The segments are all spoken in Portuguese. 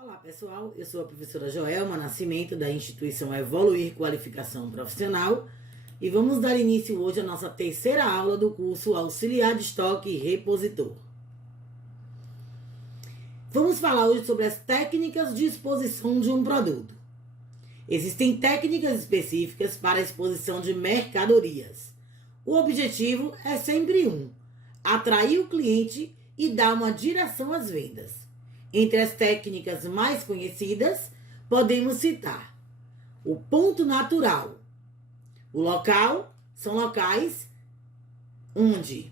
Olá pessoal, eu sou a professora Joelma Nascimento da instituição Evoluir Qualificação Profissional e vamos dar início hoje à nossa terceira aula do curso Auxiliar de Estoque e Repositor. Vamos falar hoje sobre as técnicas de exposição de um produto. Existem técnicas específicas para a exposição de mercadorias. O objetivo é sempre atrair o cliente e dar uma direção às vendas. Entre as técnicas mais conhecidas, podemos citar o ponto natural. O local são locais onde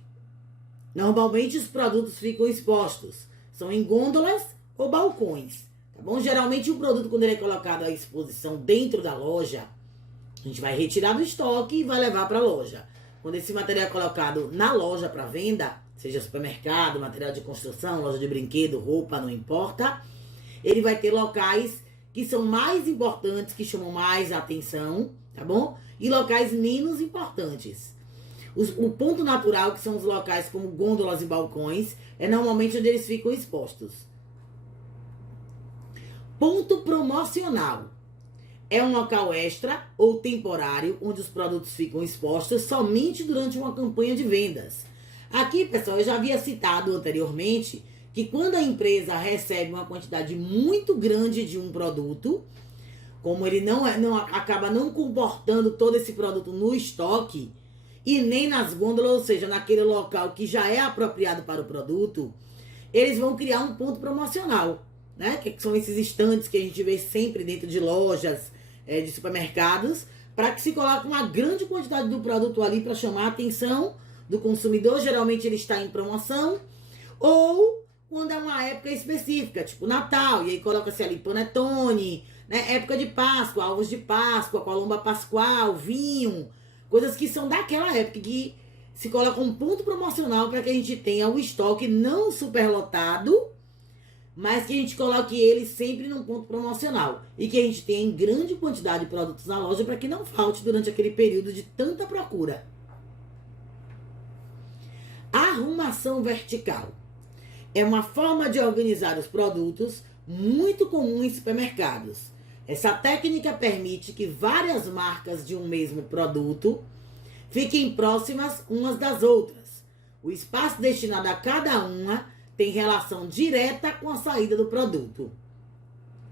normalmente os produtos ficam expostos. São em gôndolas ou balcões, tá bom? Geralmente o produto, quando ele é colocado à exposição dentro da loja, a gente vai retirar do estoque e vai levar para a loja. Quando esse material é colocado na loja para venda, seja supermercado, material de construção, loja de brinquedo, roupa, não importa, ele vai ter locais que são mais importantes, que chamam mais atenção, tá bom? E locais menos importantes. O ponto natural, que são os locais como gôndolas e balcões, é normalmente onde eles ficam expostos. Ponto promocional. É um local extra ou temporário onde os produtos ficam expostos somente durante uma campanha de vendas. Aqui, pessoal, eu já havia citado anteriormente que quando a empresa recebe uma quantidade muito grande de um produto, como ele acaba não comportando todo esse produto no estoque e nem nas gôndolas, ou seja, naquele local que já é apropriado para o produto, eles vão criar um ponto promocional, né? Que são esses estantes que a gente vê sempre dentro de lojas, de supermercados, para que se coloque uma grande quantidade do produto ali para chamar a atenção do consumidor. Geralmente ele está em promoção, ou quando é uma época específica, tipo Natal, e aí coloca-se ali panetone, né? Época de Páscoa, ovos de Páscoa, colomba pascual, vinho, coisas que são daquela época, que se coloca um ponto promocional para que a gente tenha o estoque não superlotado, mas que a gente coloque ele sempre num ponto promocional e que a gente tenha em grande quantidade de produtos na loja para que não falte durante aquele período de tanta procura. Arrumação vertical é uma forma de organizar os produtos muito comum em supermercados. Essa técnica permite que várias marcas de um mesmo produto fiquem próximas umas das outras. O espaço destinado a cada uma tem relação direta com a saída do produto.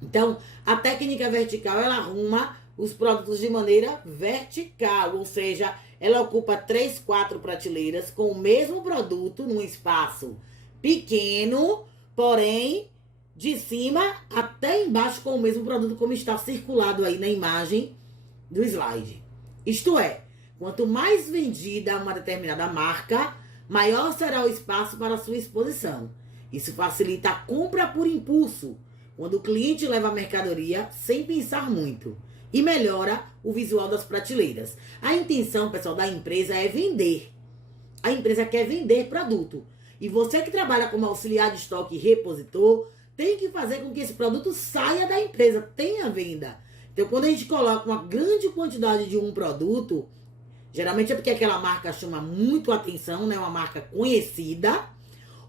Então, a técnica vertical, ela arruma os produtos de maneira vertical, ou seja, ela ocupa 3, 4 prateleiras com o mesmo produto num espaço pequeno, porém de cima até embaixo com o mesmo produto, como está circulado aí na imagem do slide. Isto é, quanto mais vendida uma determinada marca, maior será o espaço para sua exposição. Isso facilita a compra por impulso, quando o cliente leva a mercadoria sem pensar muito, e melhora o visual das prateleiras. A intenção, pessoal, da empresa é vender. A empresa quer vender produto. E você que trabalha como auxiliar de estoque e repositor, tem que fazer com que esse produto saia da empresa, tenha venda. Então, quando a gente coloca uma grande quantidade de um produto, geralmente é porque aquela marca chama muito atenção, né? Uma marca conhecida,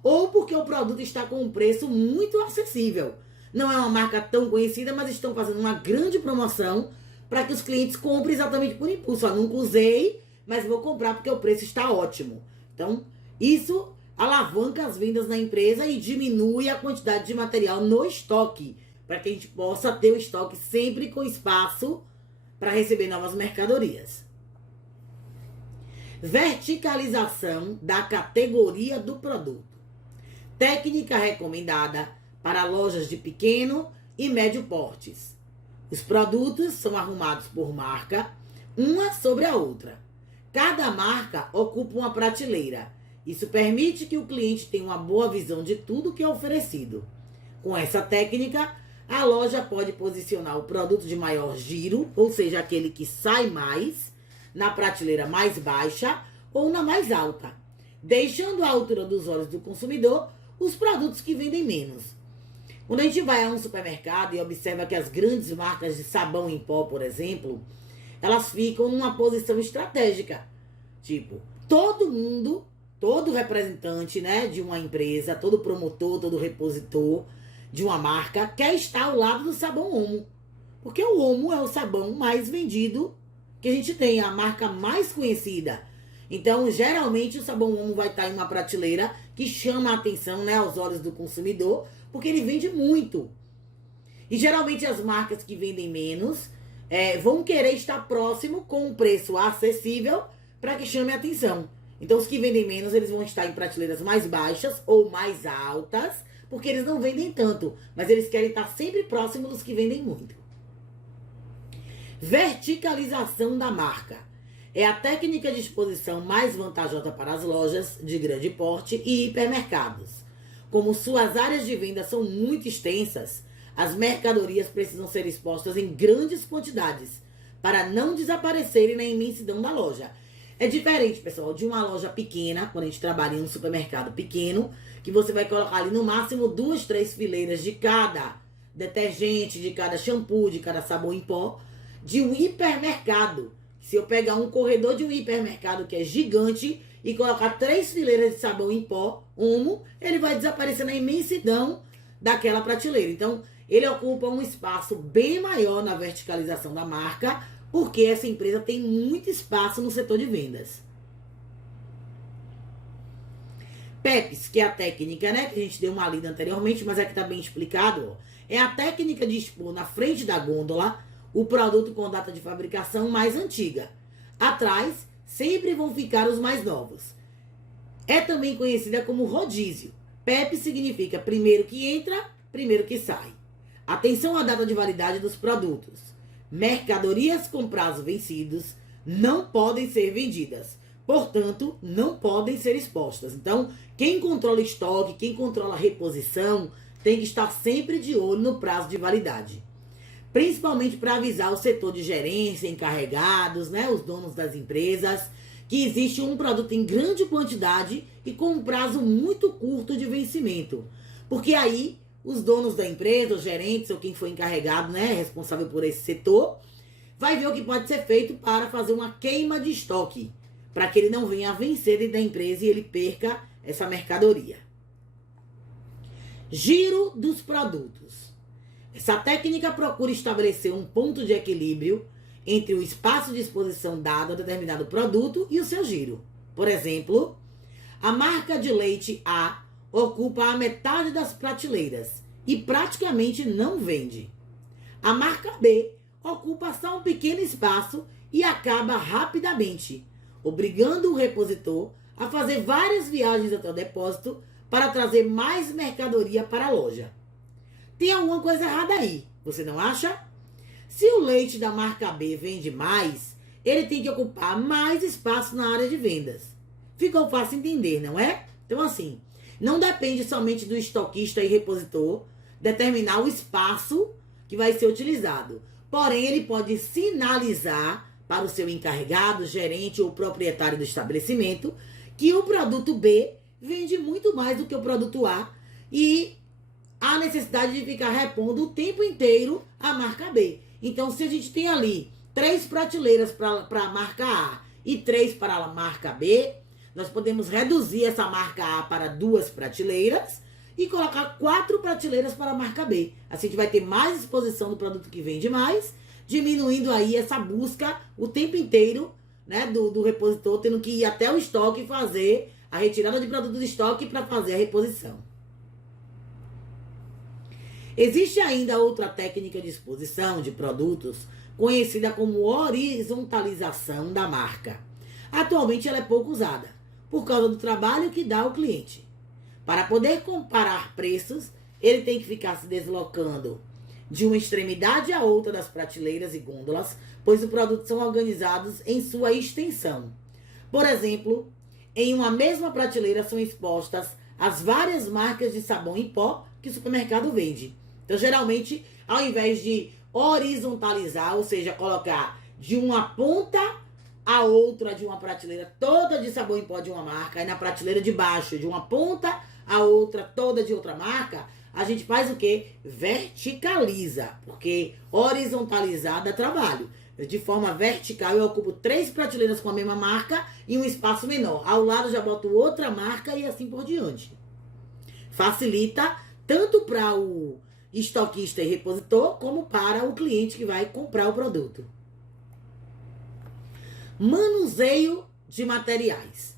ou porque o produto está com um preço muito acessível. Não é uma marca tão conhecida, mas estão fazendo uma grande promoção para que os clientes comprem exatamente por impulso. Eu nunca usei, mas vou comprar porque o preço está ótimo. Então, isso alavanca as vendas na empresa e diminui a quantidade de material no estoque, para que a gente possa ter o estoque sempre com espaço para receber novas mercadorias. Verticalização da categoria do produto. Técnica recomendada para lojas de pequeno e médio portes. Os produtos são arrumados por marca, uma sobre a outra. Cada marca ocupa uma prateleira. Isso permite que o cliente tenha uma boa visão de tudo que é oferecido. Com essa técnica, a loja pode posicionar o produto de maior giro, ou seja, aquele que sai mais, na prateleira mais baixa ou na mais alta, deixando à altura dos olhos do consumidor os produtos que vendem menos. Quando a gente vai a um supermercado e observa que as grandes marcas de sabão em pó, por exemplo, elas ficam numa posição estratégica. Tipo, todo representante, né, de uma empresa, todo promotor, todo repositor de uma marca quer estar ao lado do sabão Omo. Porque o Omo é o sabão mais vendido que a gente tem, a marca mais conhecida. Então, geralmente, o sabão Omo vai estar em uma prateleira que chama a atenção, né, aos olhos do consumidor, porque ele vende muito. E, geralmente, as marcas que vendem menos vão querer estar próximo com um preço acessível para que chame a atenção. Então, os que vendem menos, eles vão estar em prateleiras mais baixas ou mais altas, porque eles não vendem tanto, mas eles querem estar sempre próximo dos que vendem muito. Verticalização da marca. É a técnica de exposição mais vantajosa para as lojas de grande porte e hipermercados. Como suas áreas de venda são muito extensas, as mercadorias precisam ser expostas em grandes quantidades para não desaparecerem na imensidão da loja. É diferente, pessoal, de uma loja pequena, quando a gente trabalha em um supermercado pequeno, que você vai colocar ali no máximo 2, 3 fileiras de cada detergente, de cada shampoo, de cada sabão em pó, de um hipermercado. Se eu pegar um corredor de um hipermercado que é gigante e colocar 3 fileiras de sabão em pó, Omo, ele vai desaparecer na imensidão daquela prateleira. Então, ele ocupa um espaço bem maior na verticalização da marca, porque essa empresa tem muito espaço no setor de vendas. PEPs, que é a técnica, né, que a gente deu uma lida anteriormente, mas aqui está bem explicado, ó, é a técnica de expor na frente da gôndola o produto com data de fabricação mais antiga. Atrás, sempre vão ficar os mais novos. É também conhecida como rodízio. PEP significa primeiro que entra, primeiro que sai. Atenção à data de validade dos produtos. Mercadorias com prazo vencidos não podem ser vendidas. Portanto, não podem ser expostas. Então, quem controla estoque, quem controla reposição, tem que estar sempre de olho no prazo de validade. Principalmente para avisar o setor de gerência, encarregados, né, os donos das empresas, que existe um produto em grande quantidade e com um prazo muito curto de vencimento. Porque aí, os donos da empresa, os gerentes ou quem for encarregado, né, responsável por esse setor, vai ver o que pode ser feito para fazer uma queima de estoque, para que ele não venha a vencer dentro da empresa e ele perca essa mercadoria. Giro dos produtos. Essa técnica procura estabelecer um ponto de equilíbrio entre o espaço de exposição dado a determinado produto e o seu giro. Por exemplo, a marca de leite A ocupa a metade das prateleiras e praticamente não vende. A marca B ocupa só um pequeno espaço e acaba rapidamente, obrigando o repositor a fazer várias viagens até o depósito para trazer mais mercadoria para a loja. Tem alguma coisa errada aí, você não acha? Se o leite da marca B vende mais, ele tem que ocupar mais espaço na área de vendas. Ficou fácil entender, não é? Então, assim, não depende somente do estoquista e repositor determinar o espaço que vai ser utilizado. Porém, ele pode sinalizar para o seu encarregado, gerente ou proprietário do estabelecimento que o produto B vende muito mais do que o produto A e há necessidade de ficar repondo o tempo inteiro a marca B. Então, se a gente tem ali 3 prateleiras para a marca A e 3 para a marca B, nós podemos reduzir essa marca A para 2 prateleiras e colocar 4 prateleiras para a marca B. Assim a gente vai ter mais exposição do produto que vende mais, diminuindo aí essa busca o tempo inteiro, né, do repositor, tendo que ir até o estoque e fazer a retirada de produto do estoque para fazer a reposição. Existe ainda outra técnica de exposição de produtos conhecida como horizontalização da marca. Atualmente ela é pouco usada, por causa do trabalho que dá ao cliente. Para poder comparar preços, ele tem que ficar se deslocando de uma extremidade à outra das prateleiras e gôndolas, pois os produtos são organizados em sua extensão. Por exemplo, em uma mesma prateleira são expostas as várias marcas de sabão em pó que o supermercado vende. Então, geralmente, ao invés de horizontalizar, ou seja, colocar de uma ponta a outra de uma prateleira toda de sabão em pó de uma marca, e na prateleira de baixo, de uma ponta a outra toda de outra marca, a gente faz o quê? Verticaliza, porque horizontalizar dá trabalho. De forma vertical, eu ocupo 3 prateleiras com a mesma marca e um espaço menor. Ao lado, já boto outra marca e assim por diante. Facilita tanto para o estoquista e repositor, como para o cliente que vai comprar o produto. Manuseio de materiais.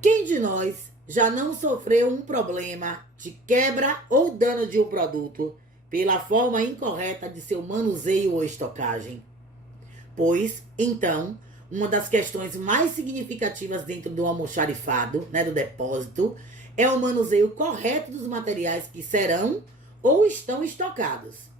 Quem de nós já não sofreu um problema de quebra ou dano de um produto pela forma incorreta de seu manuseio ou estocagem? Pois, então, uma das questões mais significativas dentro do almoxarifado, né, do depósito, é o manuseio correto dos materiais que serão ou estão estocados.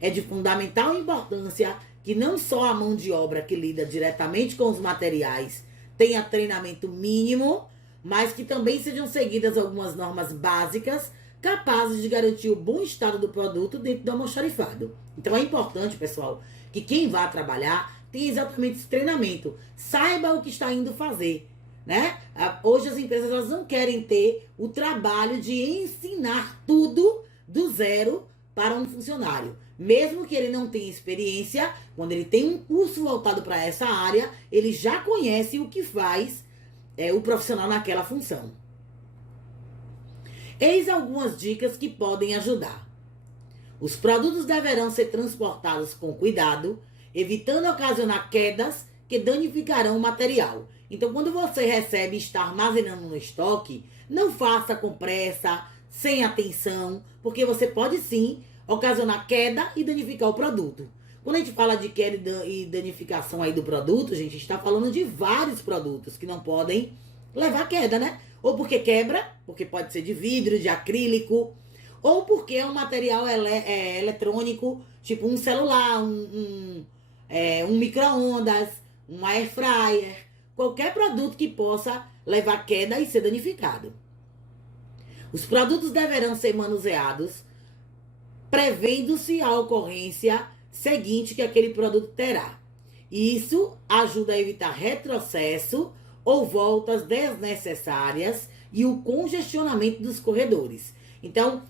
É de fundamental importância que não só a mão de obra que lida diretamente com os materiais tenha treinamento mínimo, mas que também sejam seguidas algumas normas básicas capazes de garantir o bom estado do produto dentro do almoxarifado. Então é importante, pessoal, que quem vá trabalhar tenha exatamente esse treinamento, saiba o que está indo fazer, né? Hoje as empresas elas não querem ter o trabalho de ensinar tudo do zero para um funcionário. Mesmo que ele não tenha experiência, quando ele tem um curso voltado para essa área, ele já conhece o que faz o profissional naquela função. Eis algumas dicas que podem ajudar. Os produtos deverão ser transportados com cuidado, evitando ocasionar quedas que danificarão o material. Então, quando você recebe e está armazenando no estoque, não faça com pressa, sem atenção, porque você pode sim ocasionar queda e danificar o produto. Quando a gente fala de queda e danificação aí do produto, gente, a gente está falando de vários produtos que não podem levar queda, né? Ou porque quebra, porque pode ser de vidro, de acrílico, ou porque é um material eletrônico, tipo um celular, um micro-ondas, um air fryer, qualquer produto que possa levar queda e ser danificado. Os produtos deverão ser manuseados prevendo-se a ocorrência seguinte que aquele produto terá. Isso ajuda a evitar retrocesso ou voltas desnecessárias e o congestionamento dos corredores. Então,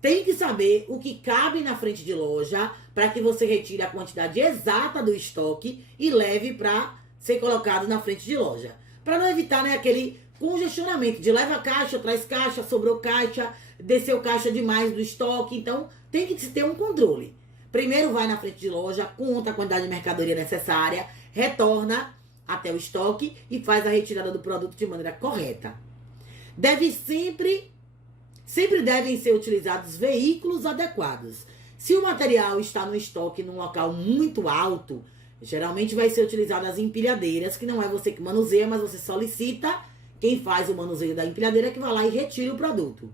tem que saber o que cabe na frente de loja para que você retire a quantidade exata do estoque e leve para ser colocado na frente de loja. Para não evitar, né, aquele congestionamento de leva caixa, traz caixa, sobrou caixa, desceu caixa demais do estoque. Então, tem que ter um controle. Primeiro vai na frente de loja, conta a quantidade de mercadoria necessária, retorna até o estoque e faz a retirada do produto de maneira correta. Sempre devem ser utilizados veículos adequados. Se o material está no estoque num local muito alto, geralmente vai ser utilizado as empilhadeiras, que não é você que manuseia, mas você solicita quem faz o manuseio da empilhadeira que vai lá e retira o produto.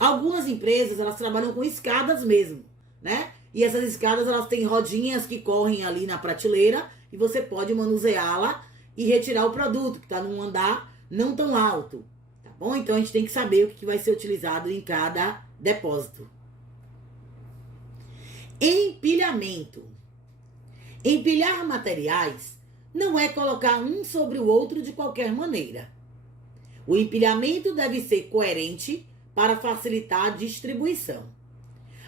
Algumas empresas, elas trabalham com escadas mesmo, né? E essas escadas, elas têm rodinhas que correm ali na prateleira e você pode manuseá-la e retirar o produto, que está num andar não tão alto, tá bom? Então, a gente tem que saber o que vai ser utilizado em cada depósito. Empilhamento. Empilhar materiais não é colocar um sobre o outro de qualquer maneira. O empilhamento deve ser coerente para facilitar a distribuição.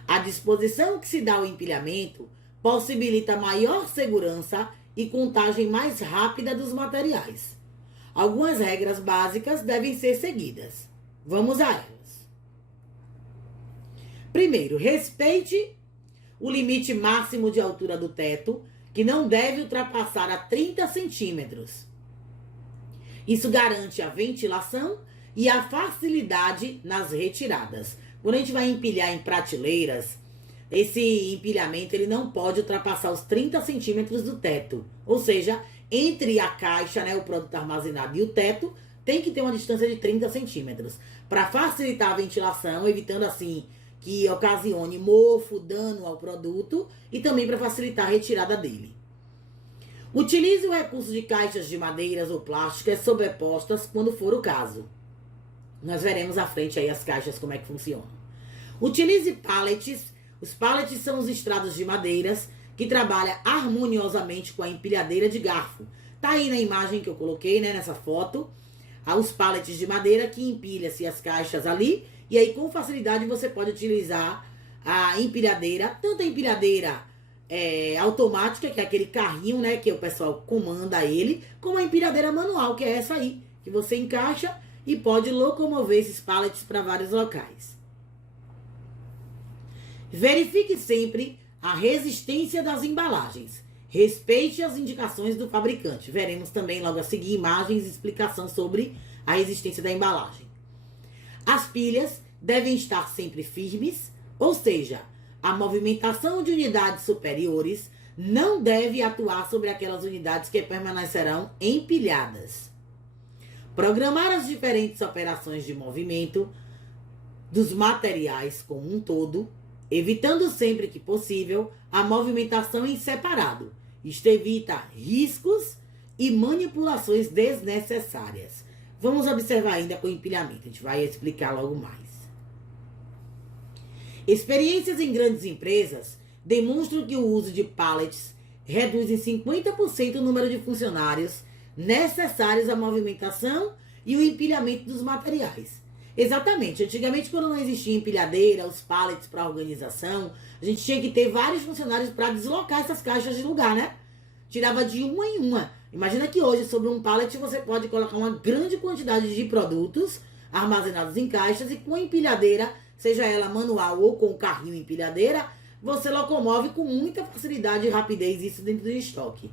A disposição que se dá ao empilhamento possibilita maior segurança e contagem mais rápida dos materiais. Algumas regras básicas devem ser seguidas. Vamos a elas. Primeiro, respeite o limite máximo de altura do teto, que não deve ultrapassar a 30 centímetros. Isso garante a ventilação e a facilidade nas retiradas. Quando a gente vai empilhar em prateleiras, esse empilhamento ele não pode ultrapassar os 30 centímetros do teto. Ou seja, entre a caixa, né, o produto armazenado e o teto, tem que ter uma distância de 30 centímetros. Para facilitar a ventilação, evitando assim que ocasione mofo, dano ao produto e também para facilitar a retirada dele. Utilize o recurso de caixas de madeiras ou plásticas sobrepostas quando for o caso. Nós veremos à frente aí as caixas como é que funcionam. Utilize pallets. Os pallets são os estrados de madeiras que trabalham harmoniosamente com a empilhadeira de garfo. Tá aí na imagem que eu coloquei, né, nessa foto, os pallets de madeira que empilha-se as caixas ali e aí com facilidade você pode utilizar a empilhadeira, tanto a empilhadeira automática, que é aquele carrinho, né, que o pessoal comanda ele, como a empilhadeira manual, que é essa aí, que você encaixa e pode locomover esses pallets para vários locais. Verifique sempre a resistência das embalagens. Respeite as indicações do fabricante. Veremos também logo a seguir imagens e explicação sobre a resistência da embalagem. As pilhas devem estar sempre firmes, ou seja, a movimentação de unidades superiores não deve atuar sobre aquelas unidades que permanecerão empilhadas. Programar as diferentes operações de movimento dos materiais como um todo, evitando sempre que possível a movimentação em separado. Isto evita riscos e manipulações desnecessárias. Vamos observar ainda com o empilhamento, a gente vai explicar logo mais. Experiências em grandes empresas demonstram que o uso de pallets reduz em 50% o número de funcionários necessários à movimentação e o empilhamento dos materiais. Exatamente. Antigamente, quando não existia empilhadeira, os pallets para organização, a gente tinha que ter vários funcionários para deslocar essas caixas de lugar, né? Tirava de uma em uma. Imagina que hoje, sobre um pallet, você pode colocar uma grande quantidade de produtos armazenados em caixas e com a empilhadeira, seja ela manual ou com carrinho empilhadeira, você locomove com muita facilidade e rapidez isso dentro do estoque.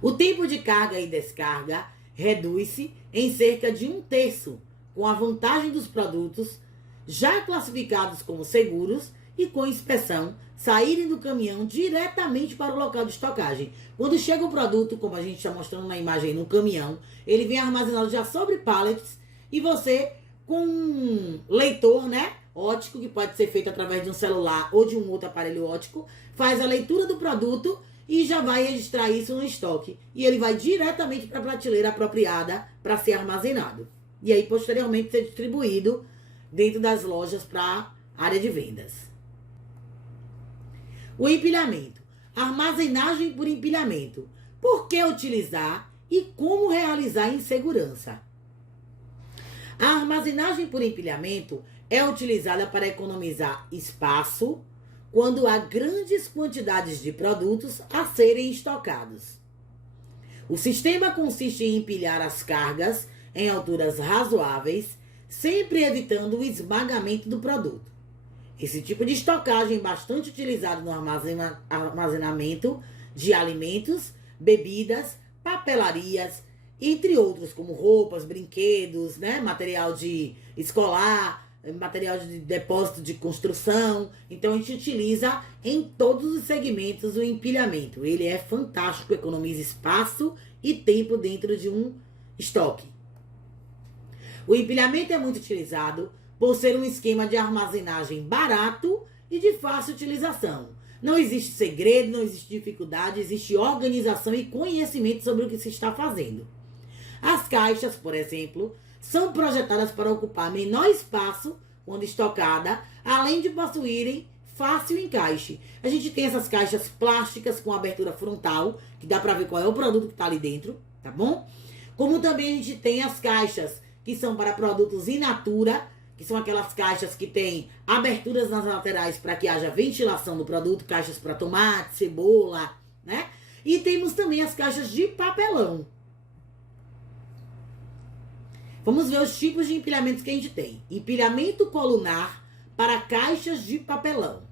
O tempo de carga e descarga reduz-se em cerca de 1/3, com a vantagem dos produtos já classificados como seguros e com inspeção saírem do caminhão diretamente para o local de estocagem. Quando chega o produto, como a gente está mostrando na imagem no caminhão, ele vem armazenado já sobre pallets e você, com um leitor, né, óptico, que pode ser feito através de um celular ou de um outro aparelho óptico, faz a leitura do produto e já vai registrar isso no estoque. E ele vai diretamente para a prateleira apropriada para ser armazenado. E aí, posteriormente, ser distribuído dentro das lojas para a área de vendas. O empilhamento. Armazenagem por empilhamento. Por que utilizar e como realizar em segurança? A armazenagem por empilhamento é utilizada para economizar espaço quando há grandes quantidades de produtos a serem estocados. O sistema consiste em empilhar as cargas em alturas razoáveis, sempre evitando o esmagamento do produto. Esse tipo de estocagem é bastante utilizado no armazenamento de alimentos, bebidas, papelarias, entre outros, como roupas, brinquedos, né, material de escolar, material de depósito de construção. Então a gente utiliza em todos os segmentos o empilhamento. Ele é fantástico, economiza espaço e tempo dentro de um estoque. O empilhamento é muito utilizado por ser um esquema de armazenagem barato e de fácil utilização. Não existe segredo, não existe dificuldade, existe organização e conhecimento sobre o que se está fazendo. As caixas, por exemplo, são projetadas para ocupar menor espaço quando estocada, além de possuírem fácil encaixe. A gente tem essas caixas plásticas com abertura frontal, que dá para ver qual é o produto que está ali dentro, tá bom? Como também a gente tem as caixas que são para produtos in natura, que são aquelas caixas que têm aberturas nas laterais para que haja ventilação do produto, caixas para tomate, cebola, né? E temos também as caixas de papelão. Vamos ver os tipos de empilhamentos que a gente tem. Empilhamento colunar para caixas de papelão.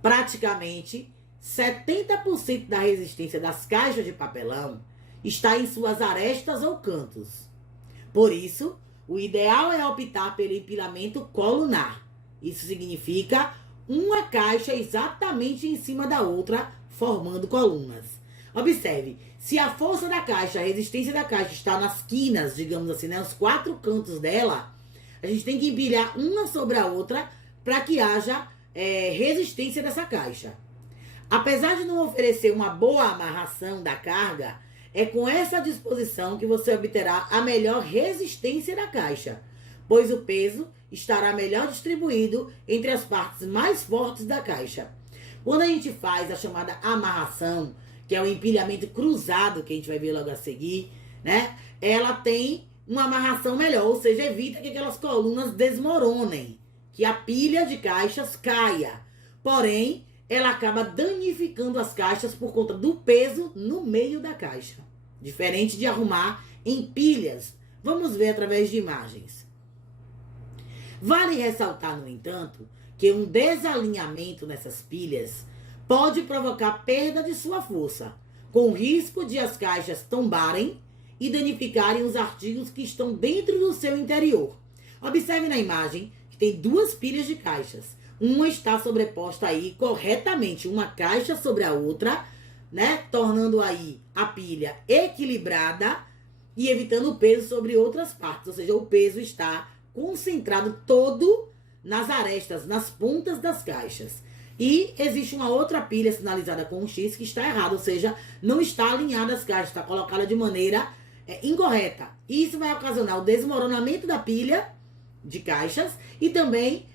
Praticamente 70% da resistência das caixas de papelão está em suas arestas ou cantos. Por isso, o ideal é optar pelo empilhamento colunar. Isso significa uma caixa exatamente em cima da outra, formando colunas. Observe, se a força da caixa, a resistência da caixa está nas quinas, digamos assim, né, os 4 cantos dela, a gente tem que empilhar uma sobre a outra para que haja resistência dessa caixa. Apesar de não oferecer uma boa amarração da carga, é com essa disposição que você obterá a melhor resistência da caixa, pois o peso estará melhor distribuído entre as partes mais fortes da caixa. Quando a gente faz a chamada amarração, que é o empilhamento cruzado, que a gente vai ver logo a seguir, né? Ela tem uma amarração melhor, ou seja, evita que aquelas colunas desmoronem, que a pilha de caixas caia. Porém, ela acaba danificando as caixas por conta do peso no meio da caixa. Diferente de arrumar em pilhas. Vamos ver através de imagens. Vale ressaltar, no entanto, que um desalinhamento nessas pilhas pode provocar perda de sua força, com risco de as caixas tombarem e danificarem os artigos que estão dentro do seu interior. Observe na imagem que tem duas pilhas de caixas. Uma está sobreposta aí corretamente, uma caixa sobre a outra, né? Tornando aí a pilha equilibrada e evitando o peso sobre outras partes. Ou seja, o peso está concentrado todo nas arestas, nas pontas das caixas. E existe uma outra pilha sinalizada com um X que está errada, ou seja, não está alinhada as caixas, está colocada de maneira incorreta. Isso vai ocasionar o desmoronamento da pilha de caixas e também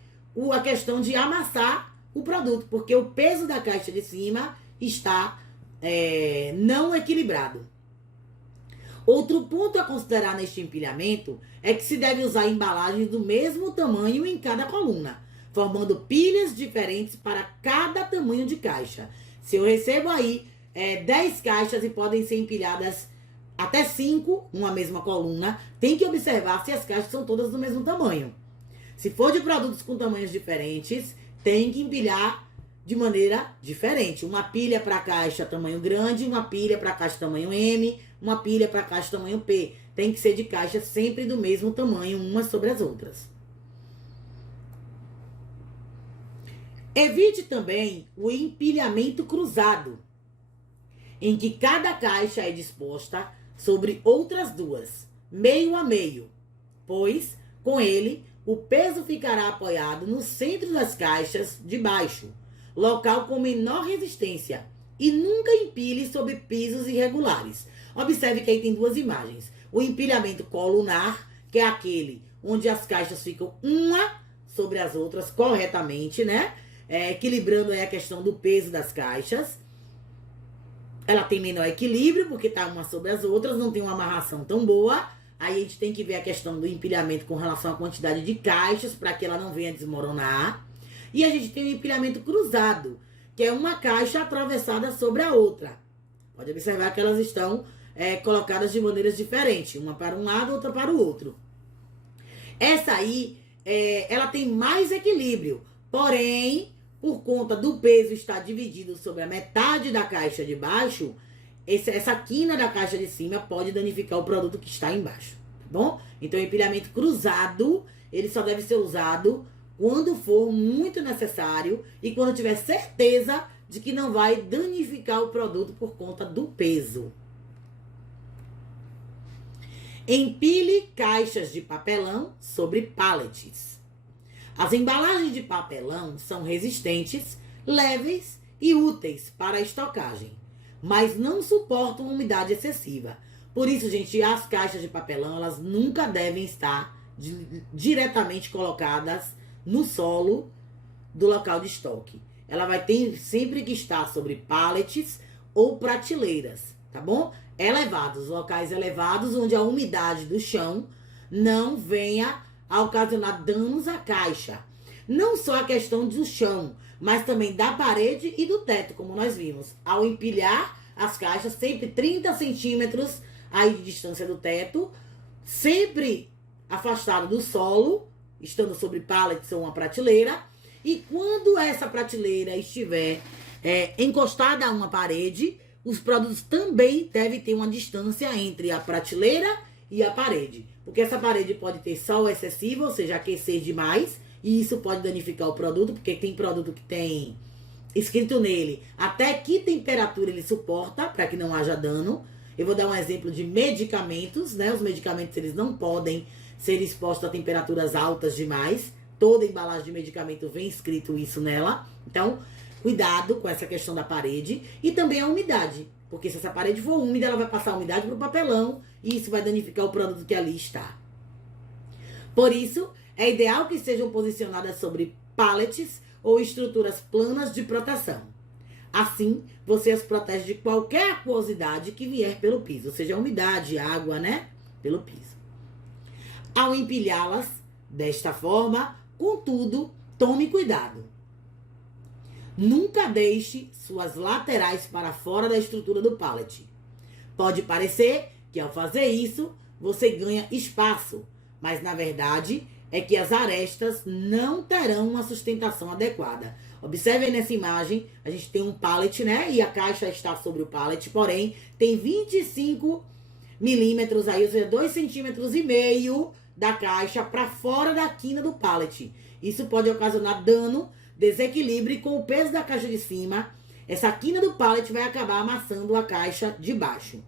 a questão de amassar o produto, porque o peso da caixa de cima está não equilibrado. Outro ponto a considerar neste empilhamento é que se deve usar embalagens do mesmo tamanho em cada coluna, formando pilhas diferentes para cada tamanho de caixa. Se eu recebo aí 10 caixas e podem ser empilhadas até 5 numa mesma coluna, tem que observar se as caixas são todas do mesmo tamanho. Se for de produtos com tamanhos diferentes, tem que empilhar de maneira diferente. Uma pilha para caixa tamanho grande, uma pilha para caixa tamanho M, uma pilha para caixa tamanho P. Tem que ser de caixa sempre do mesmo tamanho, umas sobre as outras. Evite também o empilhamento cruzado, em que cada caixa é disposta sobre outras duas, meio a meio, pois, com ele, o peso ficará apoiado no centro das caixas de baixo, local com menor resistência, e nunca empilhe sobre pisos irregulares. Observe que aí tem duas imagens. O empilhamento colunar, que é aquele onde as caixas ficam uma sobre as outras corretamente, né? Equilibrando aí a questão do peso das caixas. Ela tem menor equilíbrio, porque tá uma sobre as outras, não tem uma amarração tão boa. Aí a gente tem que ver a questão do empilhamento com relação à quantidade de caixas, para que ela não venha desmoronar. E a gente tem o empilhamento cruzado, que é uma caixa atravessada sobre a outra. Pode observar que elas estão colocadas de maneiras diferentes, uma para um lado, outra para o outro. Essa aí, ela tem mais equilíbrio, porém, por conta do peso estar dividido sobre a metade da caixa de baixo, essa quina da caixa de cima pode danificar o produto que está embaixo, tá bom? Então, o empilhamento cruzado, ele só deve ser usado quando for muito necessário e quando tiver certeza de que não vai danificar o produto por conta do peso. Empile caixas de papelão sobre pallets. As embalagens de papelão são resistentes, leves e úteis para a estocagem, mas não suportam umidade excessiva. Por isso, gente, as caixas de papelão, elas nunca devem estar diretamente colocadas no solo do local de estoque. Ela vai ter sempre que estar sobre pallets ou prateleiras, tá bom? Elevados, locais elevados onde a umidade do chão não venha a ocasionar danos à caixa. Não só a questão do chão, mas também da parede e do teto, como nós vimos. Ao empilhar as caixas, sempre 30 centímetros aí de distância do teto, sempre afastado do solo, estando sobre pallets ou uma prateleira. E quando essa prateleira estiver encostada a uma parede, os produtos também devem ter uma distância entre a prateleira e a parede. Porque essa parede pode ter sol excessivo, ou seja, aquecer demais, e isso pode danificar o produto, porque tem produto que tem escrito nele até que temperatura ele suporta, para que não haja dano. Eu vou dar um exemplo de medicamentos, né? Os medicamentos, eles não podem ser expostos a temperaturas altas demais. Toda embalagem de medicamento vem escrito isso nela. Então, cuidado com essa questão da parede e também a umidade. Porque se essa parede for úmida, ela vai passar a umidade para o papelão e isso vai danificar o produto que ali está. Por isso, é ideal que sejam posicionadas sobre pallets ou estruturas planas de proteção. Assim, você as protege de qualquer aquosidade que vier pelo piso, ou seja, umidade, água, né? Pelo piso. Ao empilhá-las desta forma, contudo, tome cuidado. Nunca deixe suas laterais para fora da estrutura do pallet. Pode parecer que ao fazer isso, você ganha espaço, mas na verdade é que as arestas não terão uma sustentação adequada. Observem nessa imagem, a gente tem um pallet, né? E a caixa está sobre o pallet, porém, tem 25 milímetros aí, ou seja, 2,5 centímetros da caixa para fora da quina do pallet. Isso pode ocasionar dano, desequilíbrio, e com o peso da caixa de cima, essa quina do pallet vai acabar amassando a caixa de baixo.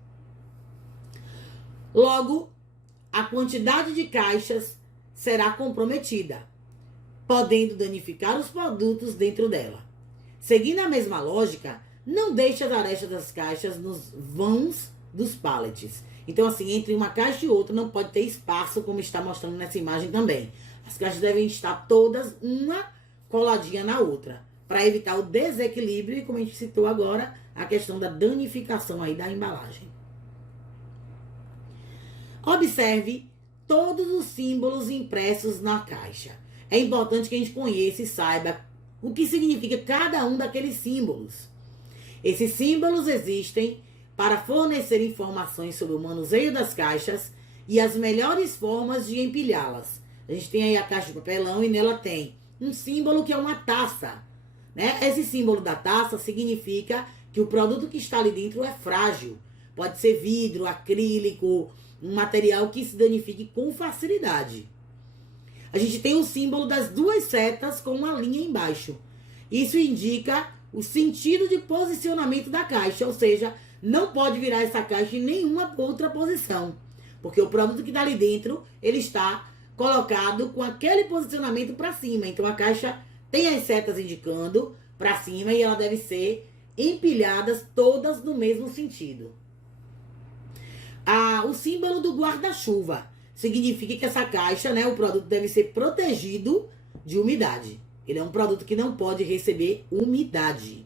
Logo, a quantidade de caixas será comprometida, podendo danificar os produtos dentro dela. Seguindo a mesma lógica, não deixe as arestas das caixas nos vãos dos pallets. Então, assim, entre uma caixa e outra não pode ter espaço, como está mostrando nessa imagem também. As caixas devem estar todas uma coladinha na outra, para evitar o desequilíbrio e, como a gente citou agora, a questão da danificação aí da embalagem. Observe todos os símbolos impressos na caixa. É importante que a gente conheça e saiba o que significa cada um daqueles símbolos. Esses símbolos existem para fornecer informações sobre o manuseio das caixas e as melhores formas de empilhá-las. A gente tem aí a caixa de papelão e nela tem um símbolo que é uma taça, né? Esse símbolo da taça significa que o produto que está ali dentro é frágil. Pode ser vidro, acrílico, um material que se danifique com facilidade. A gente tem o símbolo das duas setas com uma linha embaixo. Isso indica o sentido de posicionamento da caixa, ou seja, não pode virar essa caixa em nenhuma outra posição, porque o produto que está ali dentro, ele está colocado com aquele posicionamento para cima. Então a caixa tem as setas indicando para cima e ela deve ser empilhadas todas no mesmo sentido. O símbolo do guarda-chuva significa que essa caixa, né, o produto deve ser protegido de umidade. Ele é um produto que não pode receber umidade.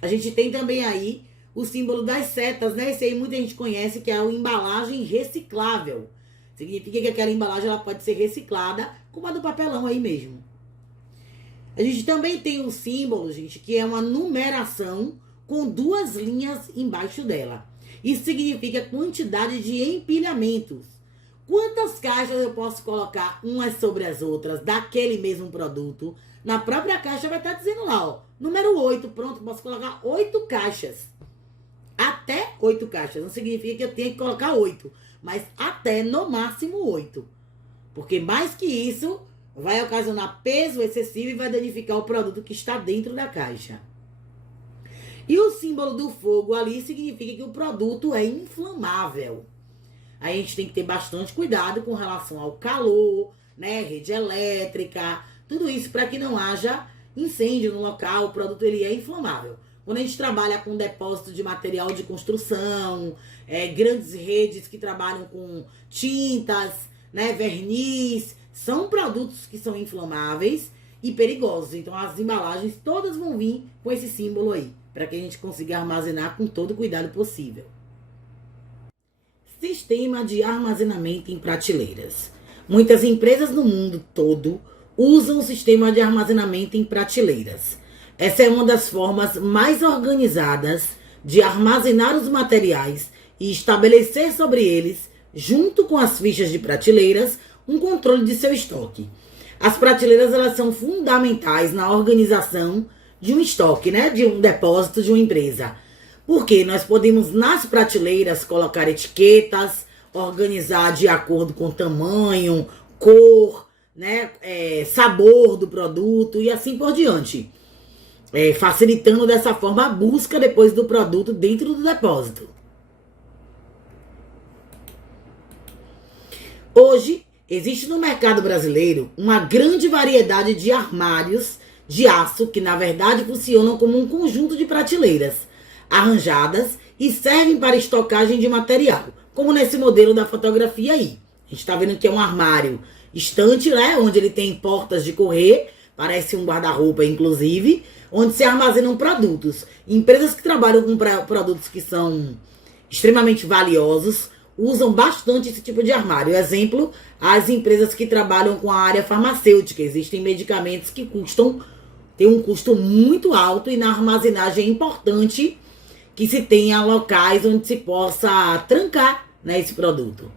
A gente tem também aí o símbolo das setas, né? Esse aí muita gente conhece, que é a embalagem reciclável. Significa que aquela embalagem ela pode ser reciclada, como a do papelão aí mesmo. A gente também tem o símbolo, gente, que é uma numeração com duas linhas embaixo dela. Isso significa quantidade de empilhamentos. Quantas caixas eu posso colocar umas sobre as outras daquele mesmo produto? Na própria caixa vai estar dizendo lá, ó, número 8, pronto, posso colocar 8 caixas. Até 8 caixas, não significa que eu tenha que colocar 8, mas até no máximo 8. Porque mais que isso, vai ocasionar peso excessivo e vai danificar o produto que está dentro da caixa. E o símbolo do fogo ali significa que o produto é inflamável. Aí a gente tem que ter bastante cuidado com relação ao calor, né, rede elétrica, tudo isso para que não haja incêndio no local. O produto ele é inflamável. Quando a gente trabalha com depósito de material de construção, grandes redes que trabalham com tintas, né, verniz, são produtos que são inflamáveis e perigosos. Então as embalagens todas vão vir com esse símbolo aí, para que a gente consiga armazenar com todo o cuidado possível. Sistema de armazenamento em prateleiras. Muitas empresas no mundo todo usam o sistema de armazenamento em prateleiras. Essa é uma das formas mais organizadas de armazenar os materiais e estabelecer sobre eles, junto com as fichas de prateleiras, um controle de seu estoque. As prateleiras elas são fundamentais na organização de um estoque, né, de um depósito de uma empresa. Porque nós podemos nas prateleiras colocar etiquetas, organizar de acordo com tamanho, cor, né, sabor do produto e assim por diante. Facilitando dessa forma a busca depois do produto dentro do depósito. Hoje, existe no mercado brasileiro uma grande variedade de armários de aço que, na verdade, funcionam como um conjunto de prateleiras arranjadas e servem para estocagem de material, como nesse modelo da fotografia aí. A gente está vendo que é um armário estante, né, onde ele tem portas de correr, parece um guarda-roupa, inclusive, onde se armazenam produtos. Empresas que trabalham com produtos que são extremamente valiosos usam bastante esse tipo de armário. Exemplo, as empresas que trabalham com a área farmacêutica. Existem medicamentos que têm um custo muito alto e na armazenagem é importante que se tenha locais onde se possa trancar, né, esse produto.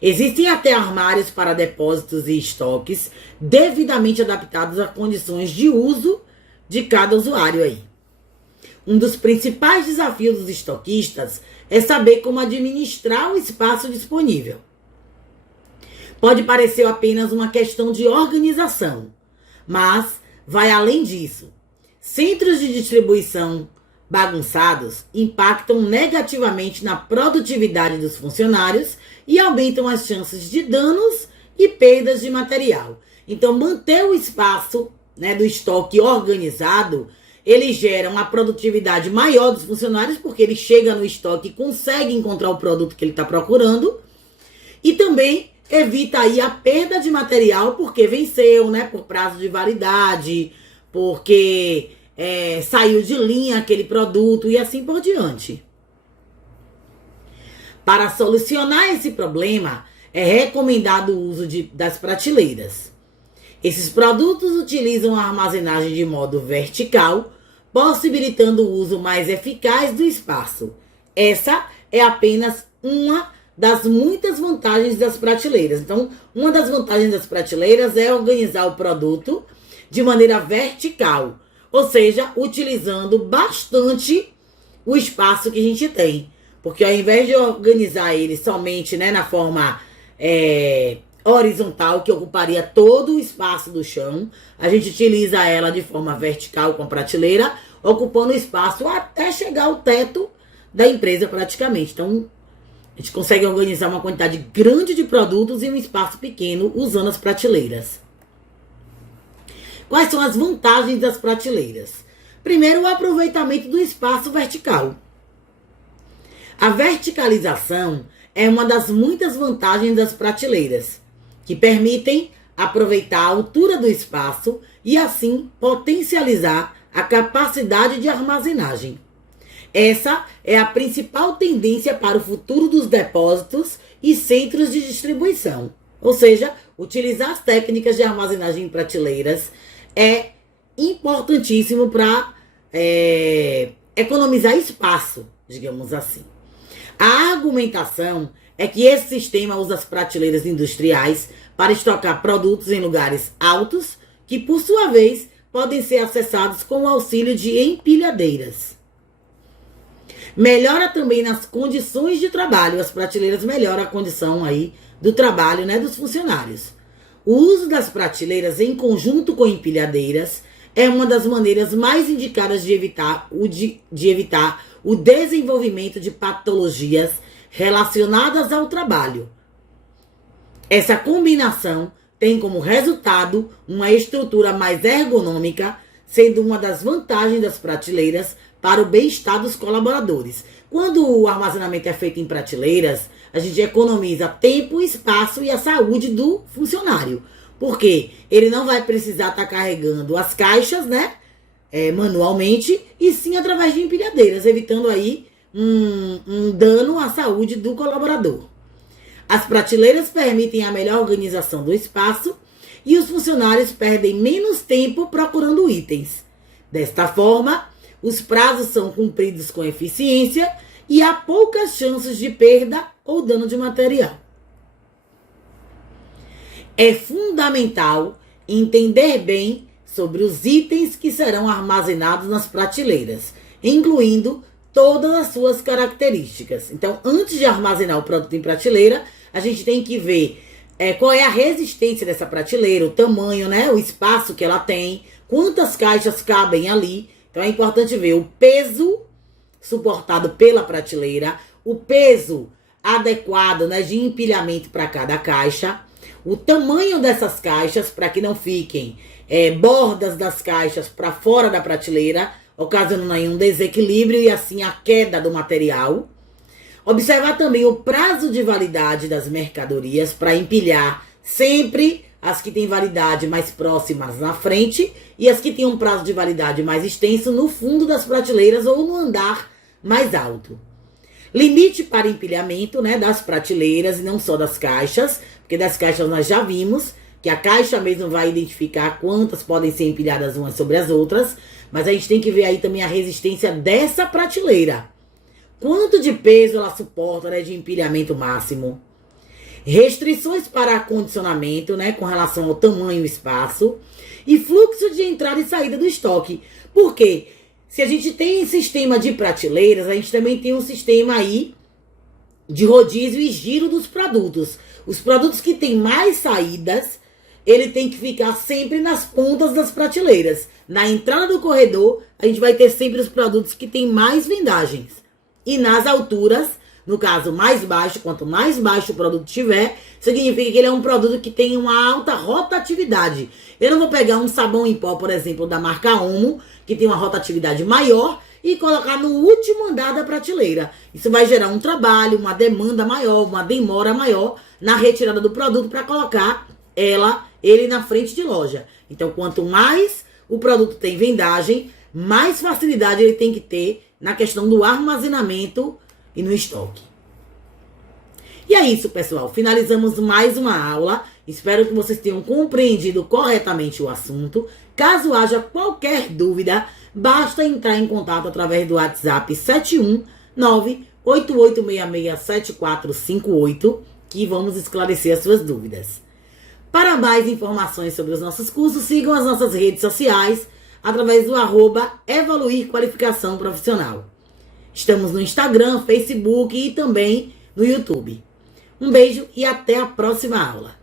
Existem até armários para depósitos e estoques devidamente adaptados a condições de uso de cada usuário aí. Um dos principais desafios dos estoquistas é saber como administrar o espaço disponível. Pode parecer apenas uma questão de organização, mas vai além disso. Centros de distribuição bagunçados impactam negativamente na produtividade dos funcionários e aumentam as chances de danos e perdas de material. Então, manter o espaço, né, do estoque organizado, ele gera uma produtividade maior dos funcionários, porque ele chega no estoque e consegue encontrar o produto que ele está procurando, e também evita aí a perda de material, porque venceu, né, por prazo de validade, porque saiu de linha aquele produto e assim por diante. Para solucionar esse problema, é recomendado o uso das prateleiras. Esses produtos utilizam a armazenagem de modo vertical, possibilitando o uso mais eficaz do espaço. Essa é apenas uma das muitas vantagens das prateleiras. Então, uma das vantagens das prateleiras é organizar o produto de maneira vertical, ou seja, utilizando bastante o espaço que a gente tem. Porque ao invés de organizar ele somente, né, na forma horizontal, que ocuparia todo o espaço do chão, a gente utiliza ela de forma vertical com a prateleira, ocupando o espaço até chegar ao teto da empresa praticamente. Então, a gente consegue organizar uma quantidade grande de produtos em um espaço pequeno usando as prateleiras. Quais são as vantagens das prateleiras? Primeiro, o aproveitamento do espaço vertical. A verticalização é uma das muitas vantagens das prateleiras, que permitem aproveitar a altura do espaço e assim potencializar a capacidade de armazenagem. Essa é a principal tendência para o futuro dos depósitos e centros de distribuição. Ou seja, utilizar as técnicas de armazenagem em prateleiras é importantíssimo para economizar espaço, digamos assim. A argumentação é que esse sistema usa as prateleiras industriais para estocar produtos em lugares altos, que por sua vez podem ser acessados com o auxílio de empilhadeiras. Melhora também nas condições de trabalho. As prateleiras melhoram a condição aí do trabalho, né, dos funcionários. O uso das prateleiras em conjunto com empilhadeiras é uma das maneiras mais indicadas de evitar o desenvolvimento de patologias relacionadas ao trabalho. Essa combinação tem como resultado uma estrutura mais ergonômica, sendo uma das vantagens das prateleiras para o bem-estar dos colaboradores. Quando o armazenamento é feito em prateleiras, a gente economiza tempo, espaço e a saúde do funcionário. Porque ele não vai precisar estar carregando as caixas, né, manualmente, e sim através de empilhadeiras, evitando aí um dano à saúde do colaborador. As prateleiras permitem a melhor organização do espaço e os funcionários perdem menos tempo procurando itens. Desta forma, os prazos são cumpridos com eficiência e há poucas chances de perda ou dano de material. É fundamental entender bem sobre os itens que serão armazenados nas prateleiras, incluindo todas as suas características. Então, antes de armazenar o produto em prateleira, a gente tem que ver qual é a resistência dessa prateleira, o tamanho, né, o espaço que ela tem, quantas caixas cabem ali. Então, é importante ver o peso suportado pela prateleira, o peso adequado, né, de empilhamento para cada caixa, o tamanho dessas caixas para que não fiquem bordas das caixas para fora da prateleira, ocasionando aí um desequilíbrio e assim a queda do material. Observar também o prazo de validade das mercadorias para empilhar sempre as que têm validade mais próximas na frente e as que têm um prazo de validade mais extenso no fundo das prateleiras ou no andar mais alto. Limite para empilhamento, né, das prateleiras e não só das caixas, porque das caixas nós já vimos que a caixa mesmo vai identificar quantas podem ser empilhadas umas sobre as outras, mas a gente tem que ver aí também a resistência dessa prateleira. Quanto de peso ela suporta, né, de empilhamento máximo. restrições para acondicionamento, né, com relação ao tamanho e espaço, e fluxo de entrada e saída do estoque. Por quê? Se a gente tem sistema de prateleiras, a gente também tem um sistema aí de rodízio e giro dos produtos. Os produtos que têm mais saídas, ele tem que ficar sempre nas pontas das prateleiras. Na entrada do corredor, a gente vai ter sempre os produtos que têm mais vendagens. E nas alturas, no caso mais baixo, quanto mais baixo o produto tiver, significa que ele é um produto que tem uma alta rotatividade. Eu não vou pegar um sabão em pó, por exemplo, da marca Omo, que tem uma rotatividade maior, e colocar no último andar da prateleira. Isso vai gerar um trabalho, uma demanda maior, uma demora maior na retirada do produto para colocar ele na frente de loja. Então, quanto mais o produto tem vendagem, mais facilidade ele tem que ter na questão do armazenamento e no estoque. E é isso, pessoal. Finalizamos mais uma aula. Espero que vocês tenham compreendido corretamente o assunto. Caso haja qualquer dúvida, basta entrar em contato através do WhatsApp 71988667458, que vamos esclarecer as suas dúvidas. Para mais informações sobre os nossos cursos, sigam as nossas redes sociais através do @Evoluir Qualificação Profissional. Estamos no Instagram, Facebook e também no YouTube. Um beijo e até a próxima aula.